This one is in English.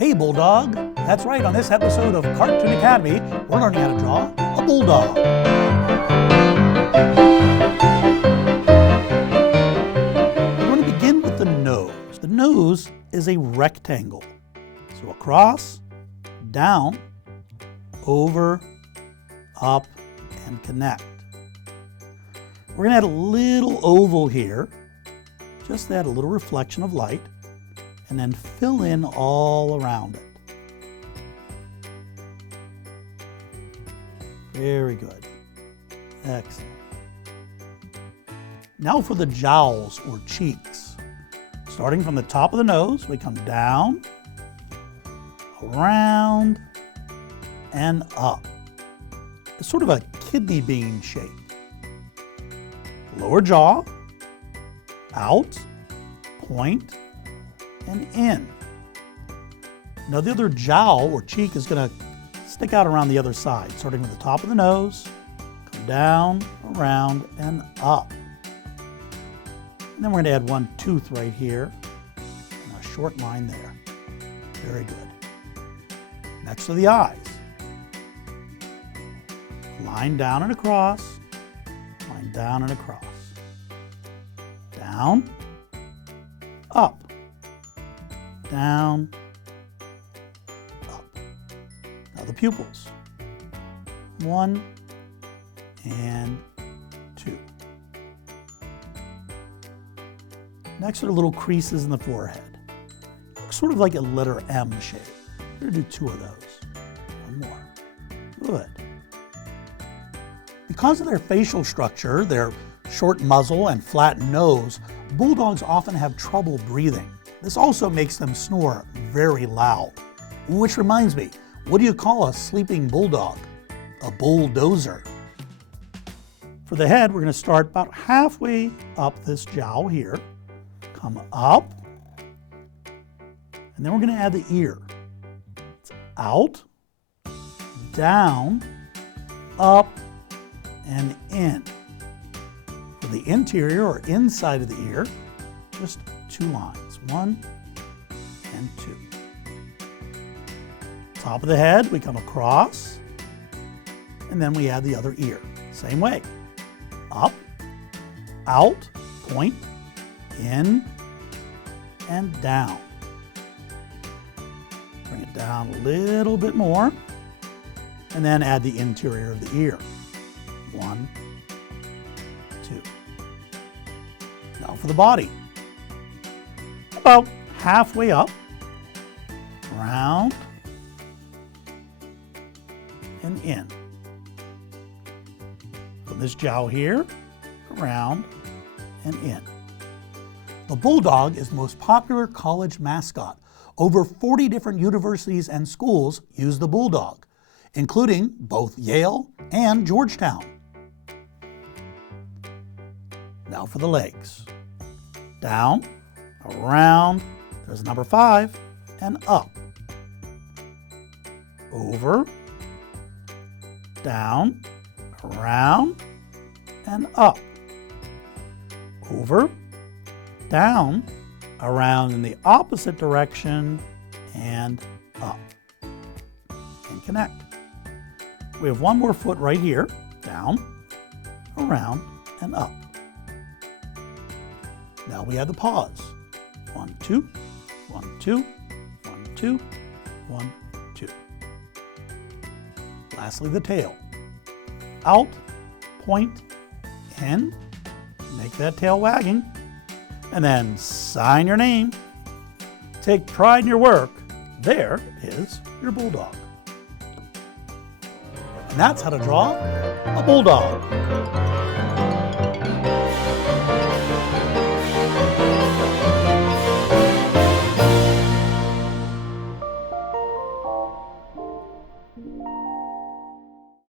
Hey Bulldog! That's right, on this episode of Cartoon Academy, we're learning how to draw a bulldog. We're going to begin with the nose. The nose is a rectangle. So across, down, over, up, and connect. We're going to add a little oval here, just to add a little reflection of light, and then fill in all around it. Very good. Excellent. Now for the jowls or cheeks. Starting from the top of the nose, we come down, around, and up. It's sort of a kidney bean shape. Lower jaw, out, point, and in. Now the other jowl or cheek is going to stick out around the other side, starting with the top of the nose, come down, around, and up. And then we're going to add one tooth right here, and a short line there. Very good. Next are the eyes. Line down and across, line down and across. Down, up. Down, up. Now the pupils. 1 and 2. Next are the little creases in the forehead. Looks sort of like a letter M shape. We're going to do 2 of those. 1 more. Good. Because of their facial structure, their short muzzle and flat nose, bulldogs often have trouble breathing. This also makes them snore very loud. Which reminds me, what do you call a sleeping bulldog? A bulldozer. For the head, we're going to start about halfway up this jowl here, come up, and then we're going to add the ear. It's out, down, up, and in. For the interior or inside of the ear, just 2 lines. 1 and 2. Top of the head, we come across, and then we add the other ear. Same way. Up, out, point, in, and down. Bring it down a little bit more, and then add the interior of the ear. 1, 2. Now for the body. About halfway up, round, and in. From this jowl here, around, and in. The bulldog is the most popular college mascot. Over 40 different universities and schools use the bulldog, including both Yale and Georgetown. Now for the legs. Down, around, there's number 5, and up. Over, down, around, and up. Over, down, around in the opposite direction, and up. And connect. We have one more foot right here, down, around, and up. Now we add the paws. 1, 2, 1, 2, 1, 2, 1, 2. Lastly, the tail. Out, point, in, make that tail wagging, and then sign your name. Take pride in your work. There is your bulldog. And that's how to draw a bulldog.